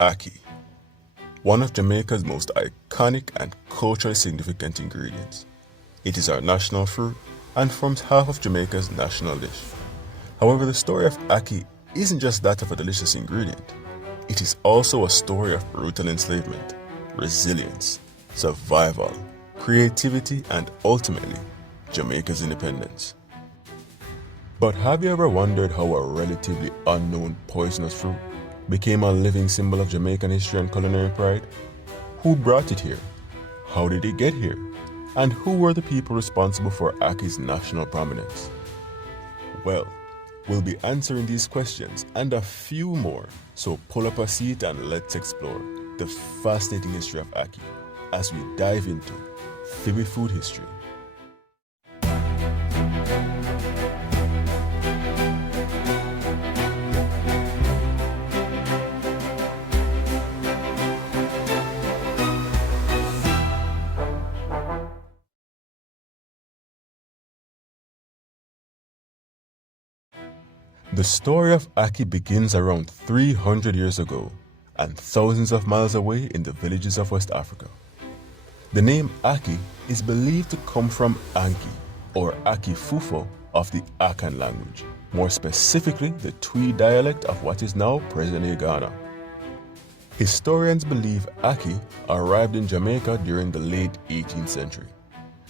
Ackee, one of Jamaica's most iconic and culturally significant ingredients. It is our national fruit and forms half of Jamaica's national dish. However, the story of Ackee isn't just that of a delicious ingredient. It is also a story of brutal enslavement, resilience, survival, creativity, and ultimately, Jamaica's independence. But have you ever wondered how a relatively unknown poisonous fruit became a living symbol of Jamaican history and culinary pride? Who brought it here? How did it get here? And who were the people responsible for Ackee's national prominence? Well, we'll be answering these questions and a few more, so pull up a seat and let's explore the fascinating history of Ackee as we dive into Phoebe food history. The story of Ackee begins around 300 years ago and thousands of miles away in the villages of West Africa. The name Ackee is believed to come from Anki or Ackee Fufo of the Akan language, more specifically the Twi dialect of what is now present-day Ghana. Historians believe Ackee arrived in Jamaica during the late 18th century.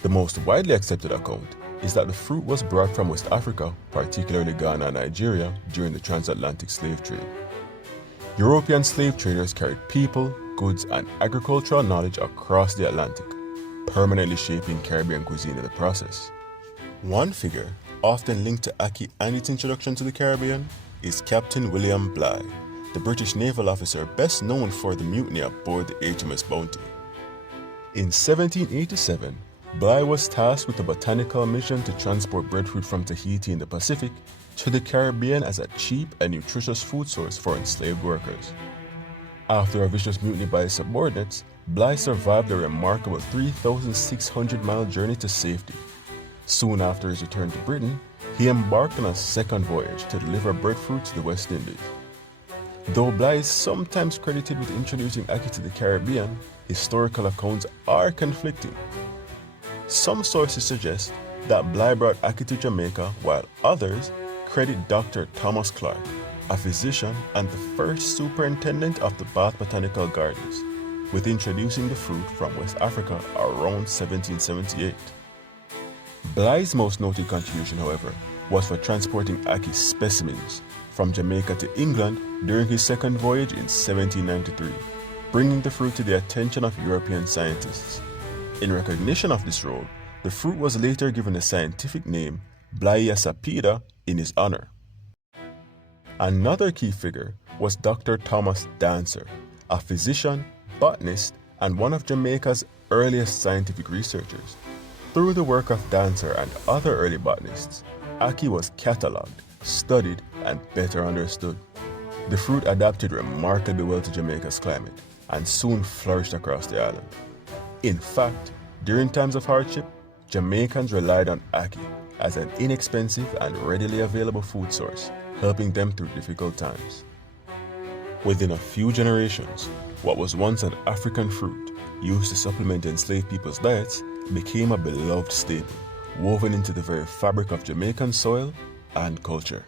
The most widely accepted account is that the fruit was brought from West Africa, particularly Ghana and Nigeria, during the transatlantic slave trade. European slave traders carried people, goods, and agricultural knowledge across the Atlantic, permanently shaping Caribbean cuisine in the process. One figure, often linked to Ackee and its introduction to the Caribbean, is Captain William Bligh, the British naval officer best known for the mutiny aboard the HMS Bounty. In 1787, Bligh was tasked with a botanical mission to transport breadfruit from Tahiti in the Pacific to the Caribbean as a cheap and nutritious food source for enslaved workers. After a vicious mutiny by his subordinates, Bligh survived a remarkable 3,600-mile journey to safety. Soon after his return to Britain, he embarked on a second voyage to deliver breadfruit to the West Indies. Though Bligh is sometimes credited with introducing Ackee to the Caribbean, historical accounts are conflicting. Some sources suggest that Bligh brought Ackee to Jamaica, while others credit Dr. Thomas Clarke, a physician and the first superintendent of the Bath Botanical Gardens, with introducing the fruit from West Africa around 1778. Bligh's most noted contribution, however, was for transporting Ackee specimens from Jamaica to England during his second voyage in 1793, bringing the fruit to the attention of European scientists. In recognition of this role, the fruit was later given the scientific name Bligh sapida in his honor. Another key figure was Dr. Thomas Dancer, a physician, botanist, and one of Jamaica's earliest scientific researchers. Through the work of Dancer and other early botanists, Ackee was catalogued, studied, and better understood. The fruit adapted remarkably well to Jamaica's climate and soon flourished across the island. In fact, during times of hardship, Jamaicans relied on Ackee as an inexpensive and readily available food source, helping them through difficult times. Within a few generations, what was once an African fruit used to supplement enslaved people's diets became a beloved staple, woven into the very fabric of Jamaican soil and culture.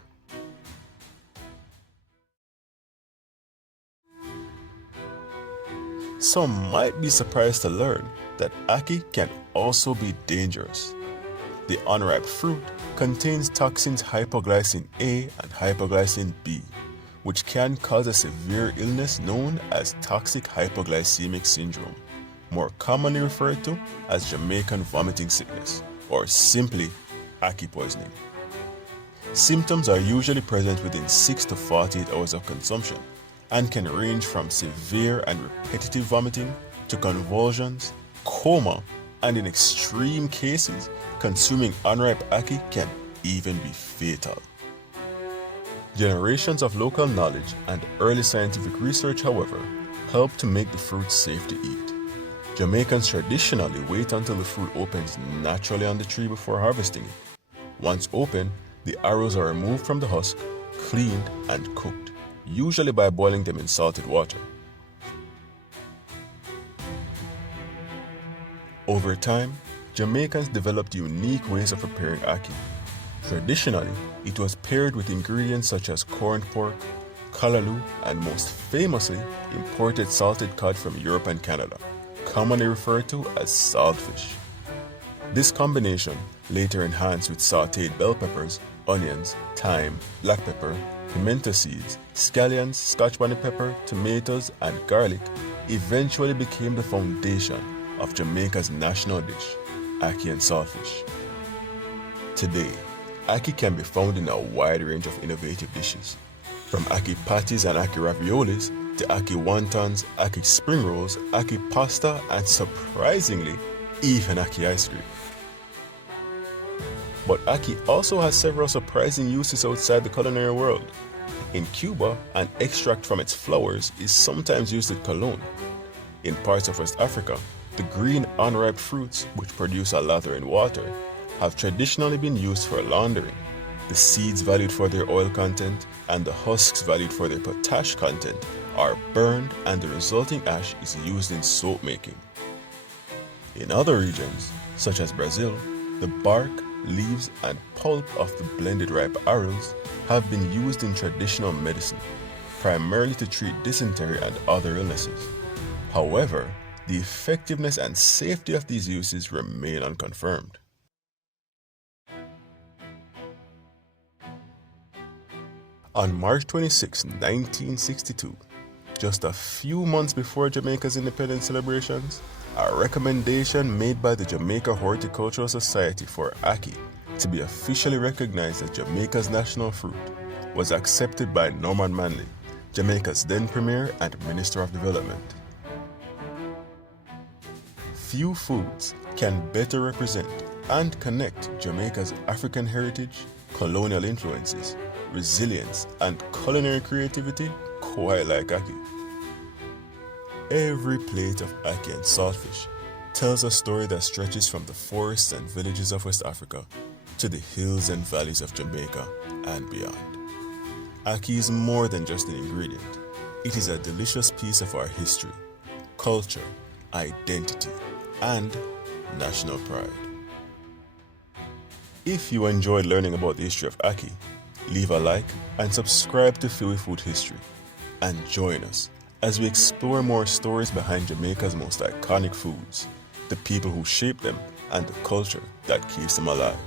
Some might be surprised to learn that Ackee can also be dangerous. The unripe fruit contains toxins hypoglycin A and hypoglycin B, which can cause a severe illness known as toxic hypoglycemic syndrome, more commonly referred to as Jamaican vomiting sickness, or simply Ackee poisoning. Symptoms are usually present within 6 to 48 hours of consumption and can range from severe and repetitive vomiting to convulsions, coma, and in extreme cases, consuming unripe Ackee can even be fatal. Generations of local knowledge and early scientific research, however, help to make the fruit safe to eat. Jamaicans traditionally wait until the fruit opens naturally on the tree before harvesting it. Once open, the arrows are removed from the husk, cleaned, and cooked, usually by boiling them in salted water, Over time, Jamaicans developed unique ways of preparing ackee. Traditionally, it was paired with ingredients such as corned pork, callaloo, and most famously, imported salted cod from Europe and Canada, commonly referred to as saltfish. This combination, later enhanced with sautéed bell peppers, onions, thyme, black pepper, pimento seeds, scallions, Scotch bonnet pepper, tomatoes, and garlic, eventually became the foundation of Jamaica's national dish, ackee and saltfish. Today, ackee can be found in a wide range of innovative dishes, from ackee patties and ackee raviolis to ackee wontons, ackee spring rolls, ackee pasta, and surprisingly, even ackee ice cream. But ackee also has several surprising uses outside the culinary world. In Cuba, an extract from its flowers is sometimes used as cologne. In parts of West Africa, the green unripe fruits, which produce a lather in water, have traditionally been used for laundering. The seeds valued for their oil content and the husks valued for their potash content are burned, and the resulting ash is used in soap making. In other regions, such as Brazil, the bark, leaves, and pulp of the blended ripe arils have been used in traditional medicine, primarily to treat dysentery and other illnesses. However, the effectiveness and safety of these uses remain unconfirmed. On March 26, 1962, just a few months before Jamaica's independence celebrations, a recommendation made by the Jamaica Horticultural Society for ackee to be officially recognized as Jamaica's national fruit was accepted by Norman Manley, Jamaica's then Premier and Minister of Development. Few foods can better represent and connect Jamaica's African heritage, colonial influences, resilience, and culinary creativity quite like ackee. Every plate of ackee and saltfish tells a story that stretches from the forests and villages of West Africa to the hills and valleys of Jamaica and beyond. Ackee is more than just an ingredient. It is a delicious piece of our history, culture, identity, and national pride. If you enjoyed learning about the history of ackee, leave a like and subscribe to Feel Food History, and join us as we explore more stories behind Jamaica's most iconic foods, the people who shape them, and the culture that keeps them alive.